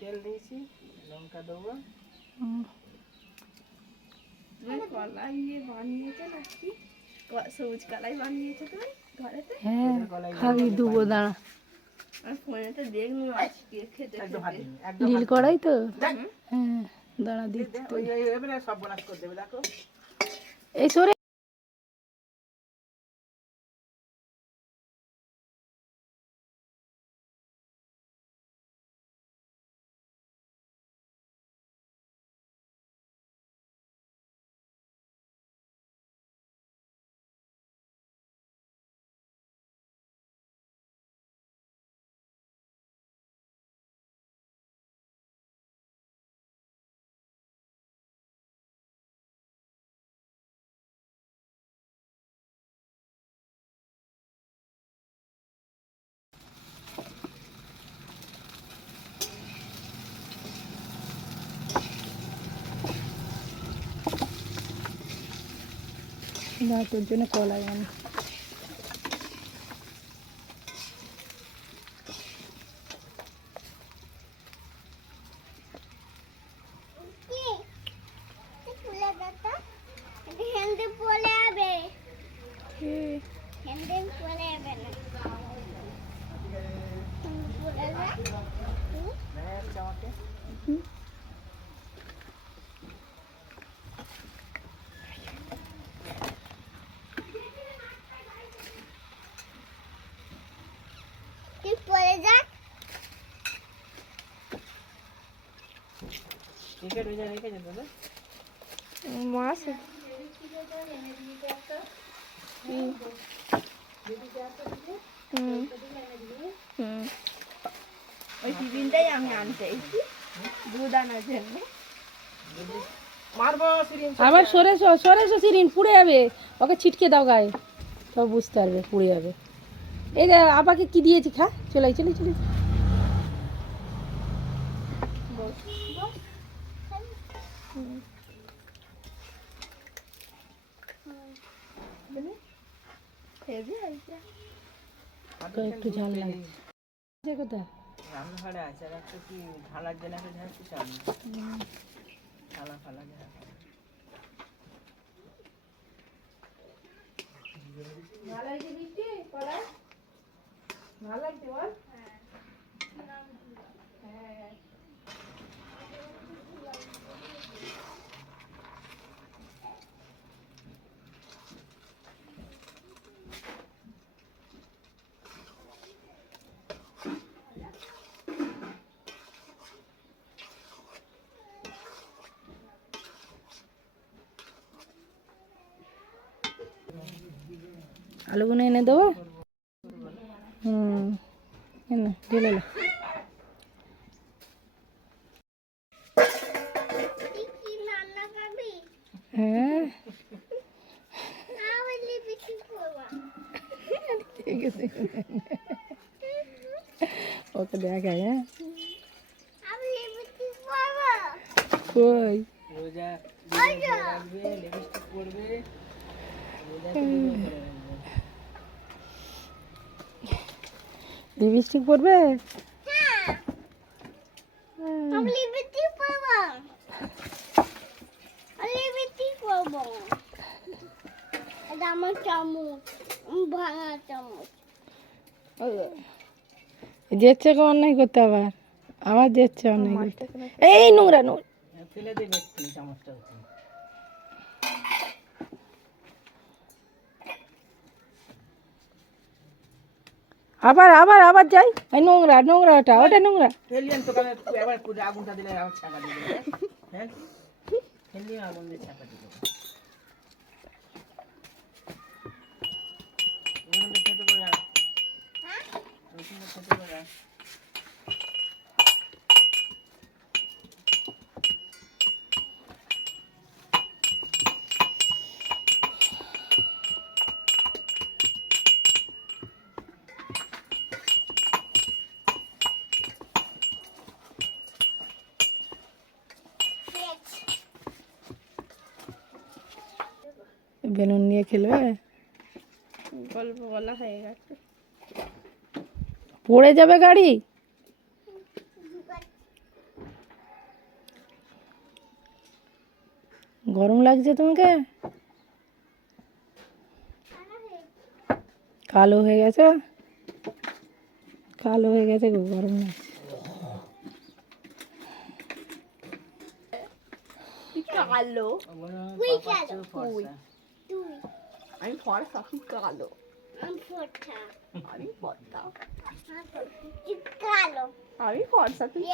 তেল দিয়েছি, লঙ্কা দেবো। তুমি কলাই বানিয়েছো নাকি? সবুজ কলাই বানিয়েছো তুমি ঘরেতে? হ্যাঁ খাবি দুবো দাঁড়া। আমি ফোনেতে দেখলাম আজকে খেতে নীল কড়াই তো। হ্যাঁ দাঁড়া দিচ্ছি। এবারে সব বনাস করে দেবে দেখো। এই সরে না তোর জন্য কলাই আনি। মাছ ওই টিফিনটাই আমি আনতে দুধ আনার জন্য। আবার সরেছো সরেছো সিরিন পুড়ে যাবে। ওকে ছিটকে দাও গায়ে, তবে বুঝতে পারবে পুড়ে যাবে। এই যে আপাকে কি দিয়েছি খা। চলে চলে চলে একটু ঝাল লাগছে। কোথায় রান্নাঘরে আছে, আর একটা কি ঢালার জন্য একটা ঝাড়ছি সামনে ঢালা ফালা ঝাড়। ভালো লাগছে বৃষ্টি কলা? ভালো লাগছে বল? হ্যাঁ আলুগুলো এনে দেবো। এনে ঢেলে নে। হ্যাঁ ঠিক আছে ওকে দেখায়। হ্যাঁ কই রোজা রাখবে, লিপস্টিক পরবে, লিপস্টিক পরবে। আমার চামচ ভাঙা চামচ। যেচ্ছে অন্যায় করতে আবার আবার যেচ্ছে অন্যায় করতে। এই নোংরা নোংরা ফেলে দেবে চামচটা। আবার আবার আবার যাই। এই নোংরা নোংরা ওটা ওটা নোংরা। ফেলিয়ান তো কালে আবার আগুনটা দিলে আবার ছাকা দিবে। হ্যাঁ ফেলিয়ান আগুন দিয়ে ছাকা দিবে। ওখানে খেতে পারা ওখানে খেতে পারা। বেলুন নিয়ে খেলবে। গল্প বলা হয়ে গেছে। পড়ে যাবে গাড়ি। গরম লাগছে তোমাকে? কালো হয়ে গেছে, কালো হয়ে গেছে গো, গরম লাগছে। তুই কালো, তুই কালো ফর্সা আমি ফর্সা, তুই কালো, আমি ফর্সা, আমি ফর্সা তুই